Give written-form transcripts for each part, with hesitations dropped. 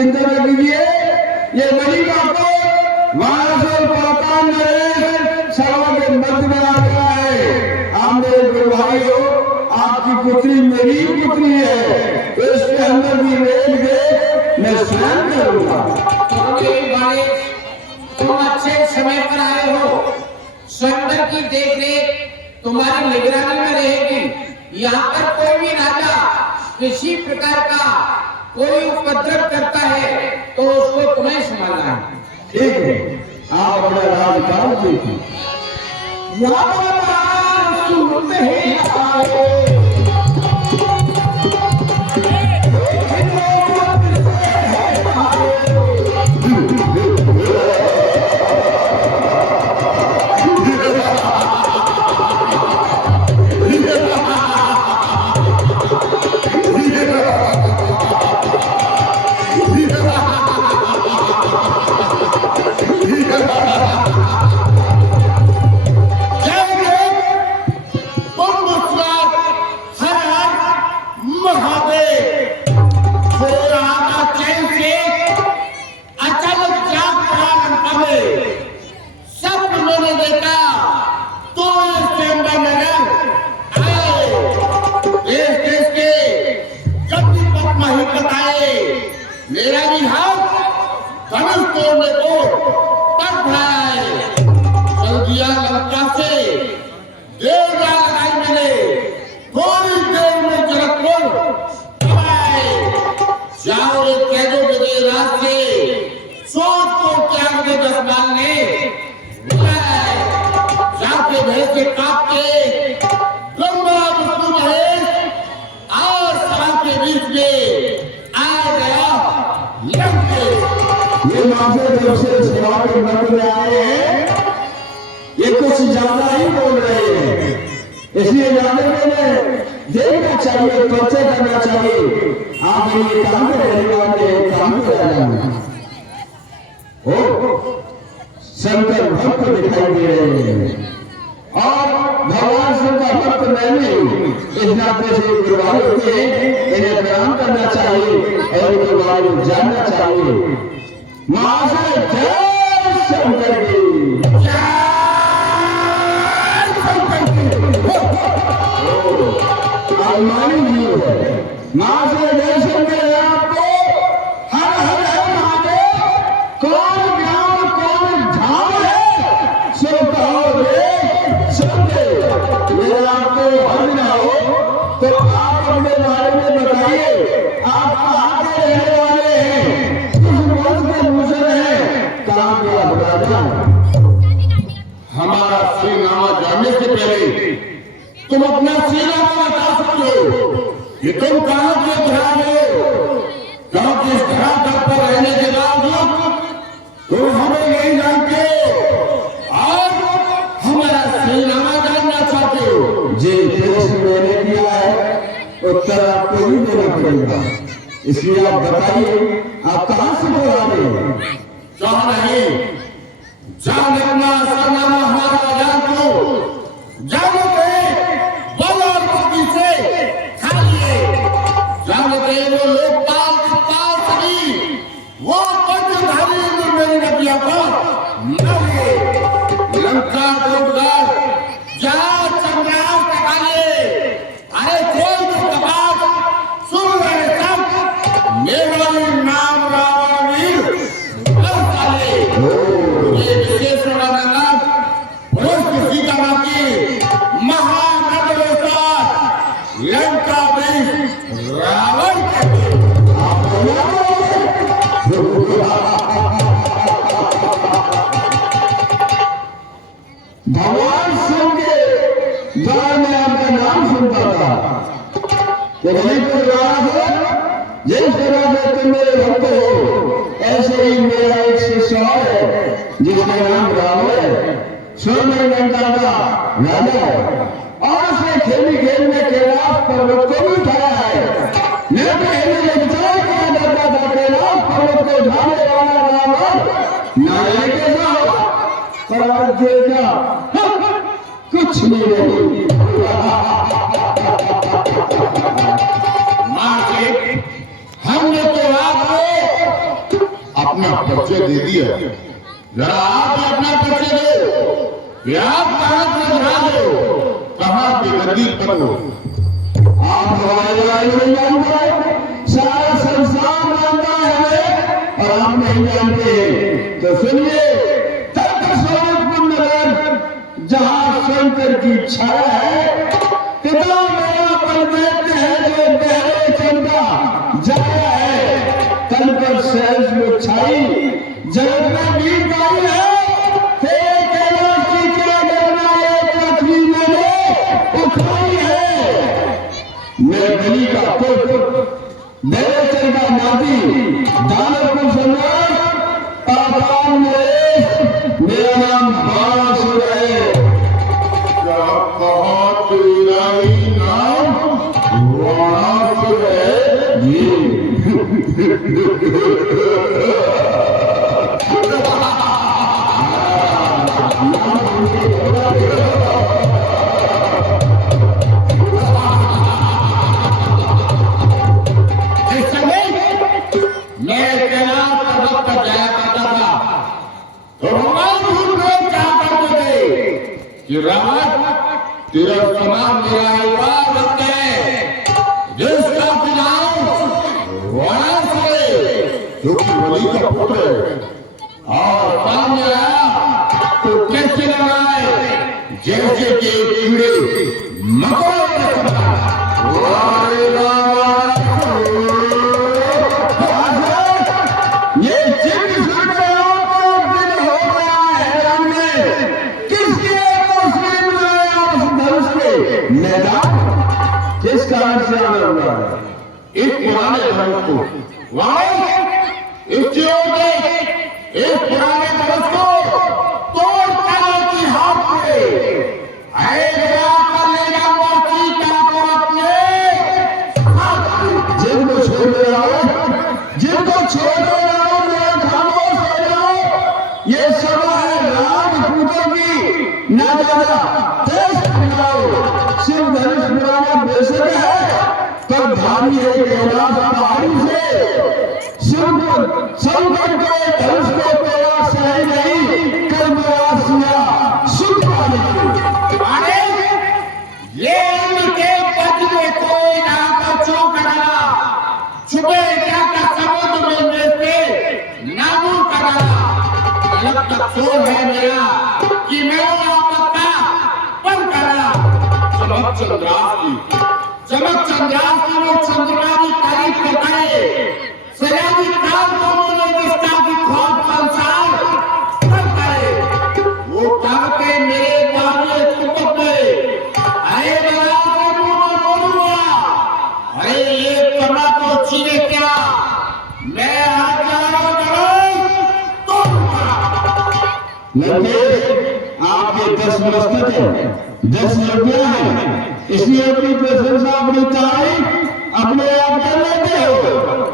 चिंता न कीजिए, ये मलिका को वहां से पाताल नरेश सभा के मध्य में आ गया है। आप मेरे गुरु भाइयों, आपकी पुत्री मेरी पुत्री है, तो इसके अंदर भी रेल के मैं स्वयं करूंगा। तुम अच्छे समय पर आए हो। स्वयंवर की देखरेख तुम्हारी निगरानी में रहेगी। यहाँ पर कोई भी राजा किसी प्रकार का कोई उपद्रव करता है तो उसको तुम्हें संभालना है। ठीक है, आप अपना राजकाज देखिए। मेरा भी हाथ धनुष तोड़ने को तक है। चल दिया लंका से देवरा लगाई मैंने, थोड़ी देर में जनकपुर जाओ कह दो मेरे रात से सोच को त्याग दे जसपाल ने जाके भय से कांप के ब्रह्मा विष्णु महेश और सभा के बीच में ये माफे जब से सभा के मध्य में आए हैं, ये कुछ ज्यादा ही बोल रहे हैं, इसलिए ज्यादा मैंने देखना चाहिए, पर्चा करना चाहिए। आप ये काम रहेगा, काम करेगा। ओ शंकर भक्त दिखाई दे रहे हैं और भगवान शिव का भक्त मैं नहीं, इस नाते से गुरुवार के इन्हें प्रणाम करना चाहिए और गुरुवार जानना चाहिए। महाशय जय शंकर की, अभिमानी जीव है। महाशय जय शंकर है आपको। हर हर है महादेव। कौन ज्ञान कौन धाम है, सो कहो रे शंकर। मेरा आपको हर ना हो तो आप अपने बारे में बताइए, आप कहाँ के रहने वाले हैं, हमारा श्रीनामा जानने से पहले तुम अपना श्रीनामा बता सकते हो कि तुम कहाँ के ध्यान हो, कहाँ के धरा पर रहने के बावजूद तुम हमें नहीं जानते और हमारा श्रीनामा जानना चाहते हो। जी प्रश्न मैंने दिया है, उत्तर आपको ही देना पड़ेगा, इसलिए आप बताइए आप कहाँ से बोल रहे हैं। कहाँ नहीं जान अपना सरनामा हमारा जान को जानते बल और बुद्धि से खा लिए, जानते वो लोकपाल कृपाल सभी वो पंचधारी मेरी नदिया पर मरे लंका डूबकर जहाँ संग्राम कटा लिए। अरे खोल दो कपाट, सुन रहे सब मेरा नाम रावण वीर विशेष सीता की महानगरों लंका में रावण भगवान शिव के द्वारा मैं आपका नाम सुनता था कि भाई जिस तरह से तुम मेरे भक्त हो, ऐसे ही मेरा एक शिष्य है जिसका नाम रावण है, स्वर्ण लंका का राजा है और उसने खेली खेल में कैलाश पर्वत को भी उठाया है। मैं पहले विचार किया करता था कैलाश पर्वत को उठाने वाला रावण ना लेके जाओ पर आज देखा कुछ नहीं रही। हमने तो आपको अपना परिचय दे दिया। जरा आप ही अपना परिचय दो कि आप कहाँ के जहाज हो, कहाँ की नदी पर हो। आप हमारे बारे में जानते हैं, सारा संसार जानता है और आप नहीं जानते। तो सुनिए, तर्क स्वरूप नगर जहाँ शंकर की छाया है, पिता मेरा बलदेव है जो गहरे चंदा जाया है, तन पर सहज में छाई जगत में बीत आई है। तेरे कैलाश की क्या करना ये पृथ्वी मैंने उठाई है। मेरे बलि का पुत्र, मेरे चर का नाती, दानव को सम्राट, पाताल नरेश, मेरा नाम बाणासुर है। क्या कहा तेरा ही नाम बाणासुर है? जी तेरा समान मेरा युवा भक्त है, जिसका नाम बाणासुर है, जो कि बलि का पुत्र है। और सामने आया तो कैसे लगा है, जैसे कि कीड़े मकोड़े के समान। ये जिन सुन रहे हो तो दिन हो गया है हमने किसके तस्वीर बनाया उस धनुष के मैदान, किस कारण से आना हुआ है? इस पुराने धनुष को वहां इस पुराने धनुष को तोड़ कर की हाथ में जिनको छोड़ दे रहा हूं, जिनको छोड़ दे रहा हूं, मैं खामोश हो जाओ। ये सभा है राजपूतों की, ना ज्यादा तेज बनाओ। शिव धनुष पुराना बेशक है, पर धामी है कैलाश पहाड़ी से। शिव को शंकर के धनुष को तोड़ा सही नहीं, कर मेरा सिया शुद्ध पानी। ये इनके पद में कोई ना बचो करा, छुपे जाकर समुद्र में से नामू करा। अलग कसूर है मेरा कि मैं आपका पर करा। चमक चंद्रास की वो चंद्रमा की तारीफ बताए, सयाजी काल को बोले निष्ठा की खोज संसार पर करे। वो कहते मेरे बाबे सुपक में अरे बड़ा से बोलूंगा, अरे ये कमा तो छीने क्या, मैं हजारों लंकेश आपके 10 मस्तक है, 10 रुपया है, इसलिए अपनी प्रशंसा अपनी तारीफ अपने आप कर लेते हो।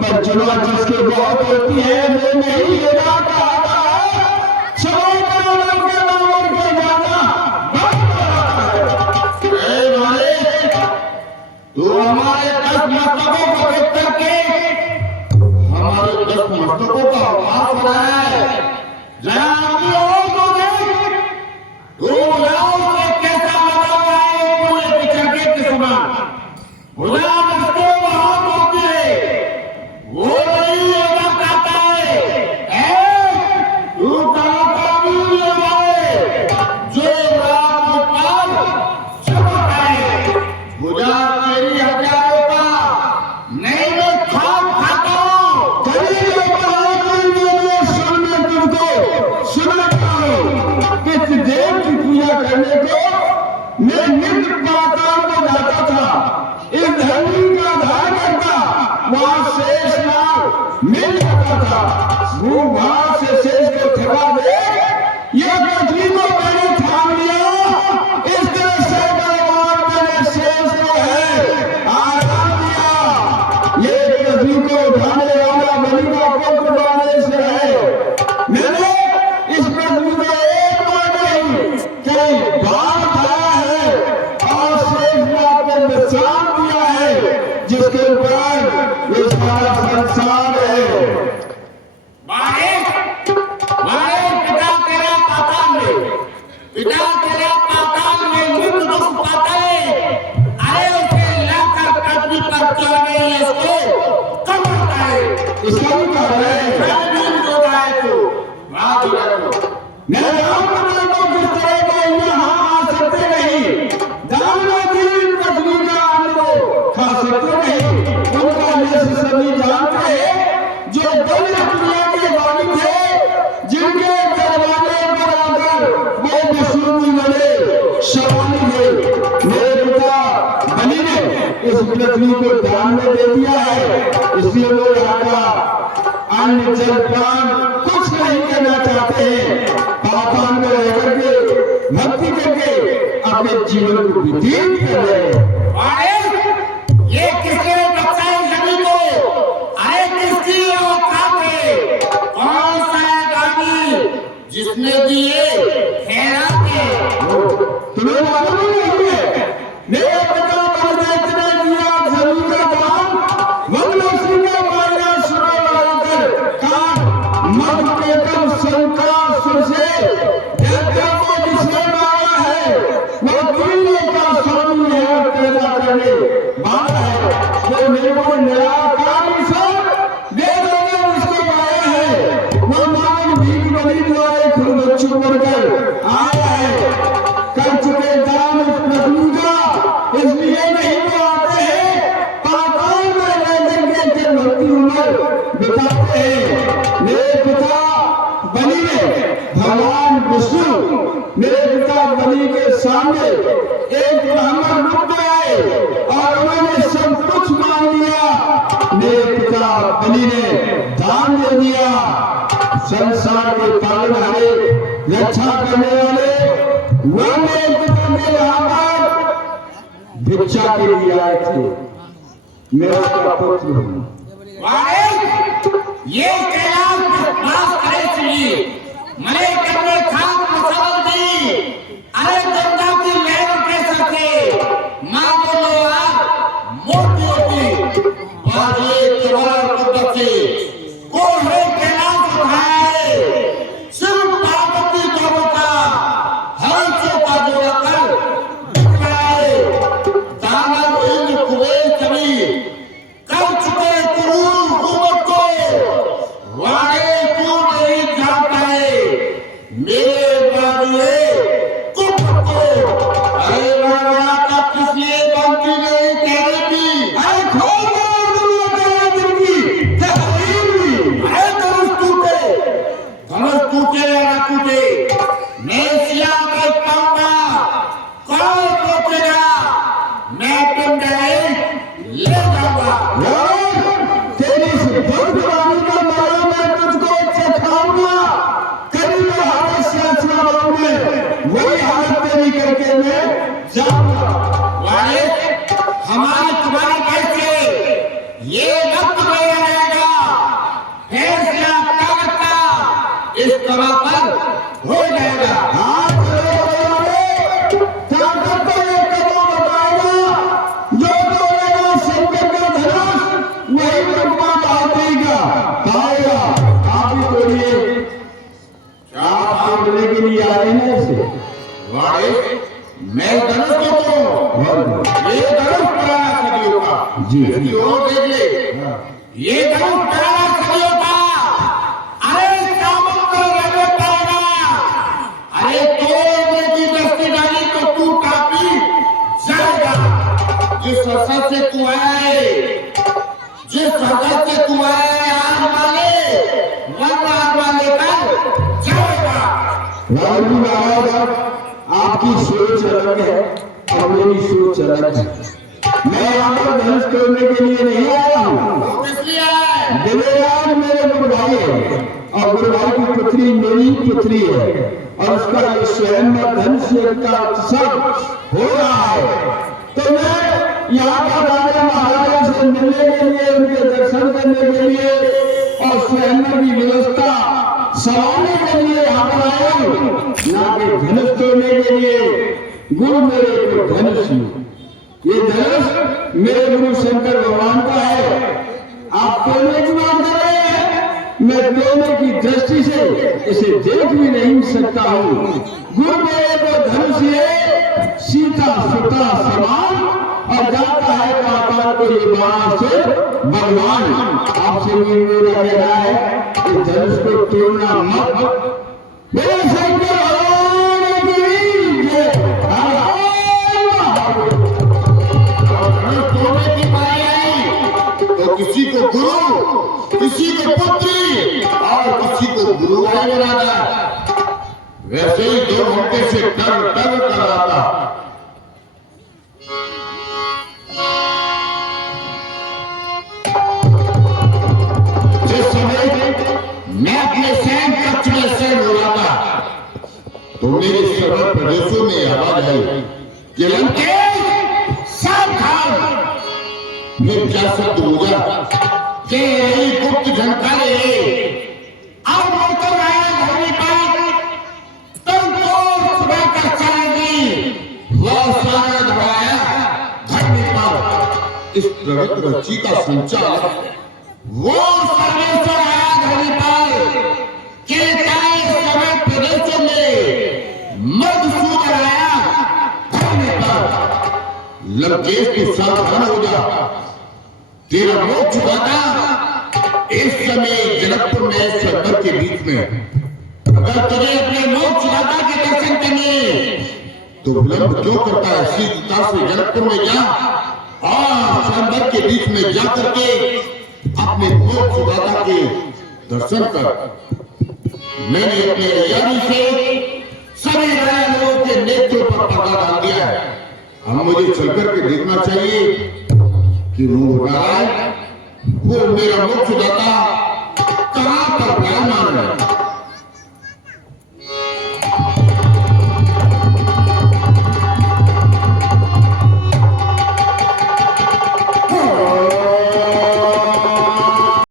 पर चुनाव जिसके बहुत होती है वो नहीं लेना चाहता है। समय का लड़के नाम के जाना तो हमारे 10 मस्तकों को देख करके हमारे 10 मस्तकों का वास हो रहा है। जरा अपनी ओर को देख, तू लाओ से कैसा लगा हुआ है पूरे पिछड़े के समान। बुला उसको वहां पहुंचे, वो नहीं लगा कहता है तू कहाँ का भी लगाए जो रात पर चमक है। बुझा तेरी हजारों का नहीं मैं खाप खाता हूँ। देव की पूजा करने को मैं नित्य पाताल को जाता था, इस धरती का धार करता, वहां शेष नाग मिल जाता था। भूभार से शेष को थका दे, यह पृथ्वी को मैंने थाम लिया। इस तरह से बलवान मैंने शेष को है आराम दिया। ये पृथ्वी को उठाने वाला बलि का पुत्र बनाने से है। मैंने इस पृथ्वी को एक बार नहीं कई बार खाया है और शेष पर निशान दिया है, जिसके ऊपर ये सारा संसार है। बारिश पिता तेरा पाताल में मृत्यु दुख पाता है, अरे उसे लाकर पृथ्वी पर चढ़ने इसको कब होता है? इसका भी कह रहे हैं मैं राम बना तो किस तरह के यहाँ आ सकते नहीं, दानवीर पृथ्वी का अन्न को खा सकते नहीं। उनका यश सभी जानते हैं जो बड़ी दुनिया के मालिक थे, जिनके दरवाजे पर आकर वो मशहूर बने शवानी थे। मेरे पिता बलि ने इस पृथ्वी को दान में दे दिया है, इसलिए वो यहाँ का अन्न जल प्राण कुछ नहीं करना चाहते हैं। पापान में रह करके भक्ति करके अपने जीवन को व्यतीत कर रहे हैं। ये किसने बचाई सभी को? अरे किसकी औकात है? कौन सा दानी जिसने दिए खैरात के? तुम्हें मालूम नहीं है मेरे पिता बलदेव ने दिया जमीन का दान, वनवासी का मायना सुना लगाकर कान मध पेटम शंकासुर से देवता को जिसने मारा है वो तीनों का स्वामी है, पैदा करने वाला है। वो निर्गुण निराकार ईश्वर वेदों में उसको माया है, वो मानव भीख बलि द्वारा खुद बच्चों बनकर आया है। कर चुके दान इस पृथ्वी का, इसलिए नहीं तो आते हैं पाताल में रह करके भक्ति उम्र बिताते हैं। मेरे पिता बलि ने भगवान विष्णु मेरे पिता बलि के सामने एक ब्राह्मण रूप में आए और उन्होंने सब कुछ मान लिया। मेरे पिता बलि ने दान दे दिया। संसार के पालनहारे रक्षा करने वाले वो मेरे पिता मेरे यहाँ पर भिक्षा के लिए आए थे। मैं उसका पुत्र हूँ। ये कैलाश में वास करे चाहिए, मरे करने खाक मसल दी, अरे गंगा की लहर के सके माँ बोलो आप मोटी होती बाजे त्योहार को बचे को है कैलाश उठाए सिर्फ पार्वती को बता हर चौका जोड़ा कर दिखाए दानव इंद्र कुबेर कवि कर चुके क्रूर हुकूमत को वाड़े क्यों नहीं जानता है मेरे बाबुए कुछ को अरे वाड़ा का किस लिए बनती नहीं तेरी अरे खोल अरे धनुष टूटे या ना टूटे मैं सिया देख पाऊंगा कौन रोकेगा मैं पिंड ले जाऊंगा तेरी भक्तवाणी का मारा मैं तुझको चखाऊंगा। करीब हालत से अच्छा में वही हालत तेरी करके मैं जाऊंगा। हमारे तुम्हारे कैसे ये वक्त में रहेगा फैसला ताकत का इस तरह पर हो जाएगा। हाँ ताकत तो ये कदम बताएगा जो तोड़ेगा शंकर का धनुष वही रुकमा बहादुरी पाएगा। आप ही तोड़िए, आप तोड़ने के लिए आए ना इसे। मैं धनुष को तोड़ूं, ये धनुष पुराना सदियों का जी। यदि और देख ले ये धनुष पुराना सदियों का अरे सामुद्र लगे पाएगा। अरे तोड़ने की दस्ती डाली तो तू काफी जाएगा। जिस हसद से तू आए आज वाले वरना वाले कर जाएगा। राम जी महाराज आपकी सोच अलग है और मेरी सोच अलग है। मैं यहाँ पर धनुष तोड़ने के लिए नहीं आया हूँ। दिव्यान मेरे गुरु भाई है और गुरु भाई की पुत्री मेरी पुत्री है और उसका ये स्वयं में धनुष का उत्सव हो रहा है। तो मैं यहाँ पर राजा महाराजा से मिलने के लिए, उनके दर्शन करने के लिए और स्वयं की व्यवस्था सराहने के लिए यहाँ पर आया हूँ, ना कि धनुष तोड़ने के लिए। गुरु मेरे को धनुष, ये धनुष मेरे गुरु शंकर भगवान का है। आप तोड़ने की बात कर रहे हैं, मैं दोनों की दृष्टि से इसे देख भी नहीं सकता हूँ। गुरुदेव को धनुष ये सीता सुता समान और जाता है पाताल को ये बाण से भगवान। आपसे मेरा कहना है कि धनुष को तोड़ना मत। मेरे शंकर भगवान की जय। तोड़ने की बारी आई तो किसी को गुरु, किसी को पुत्री और किसी को गुरु बनाता। वैसे ही 2 घंटे से टल टल कर रहा था। जिस समय मैं अपने सैन्य कक्ष में शयन हो रहा था तो मेरे सर्व प्रदेशों में आवाज आई कि लंकेश सावधान। फिर क्या शब्द गूंजा कि यही गुप्त जानकारी अब मोटर आया धरनी पर तुमको सुबह का चाहेगी। वह सारा धराया धरनी पर इस प्रगत रची का संचार वो सर्वेश्वर आया धरनी पर के समय प्रदेशों में मधुसूदन आया धरनी पर। लंकेश तू सावधान हो जा, तेरा मोक्ष दाता इस समय जनकपुर में सरदार के बीच में। अगर तुझे अपने मोक्ष दाता के दर्शन करने तो विलंब क्यों करता है? सीधता से जनकपुर में जा और सरदार के बीच में जा करके अपने मोक्ष दाता के दर्शन कर। मैंने अपने तैयारी से सभी राजा लोगों के नेत्रों पर पर्दा डाल दिया है। अब मुझे चलकर के देखना चाहिए कि वो नारायण, वो मेरा मोक्ष दाता कहां पर विराजमान है।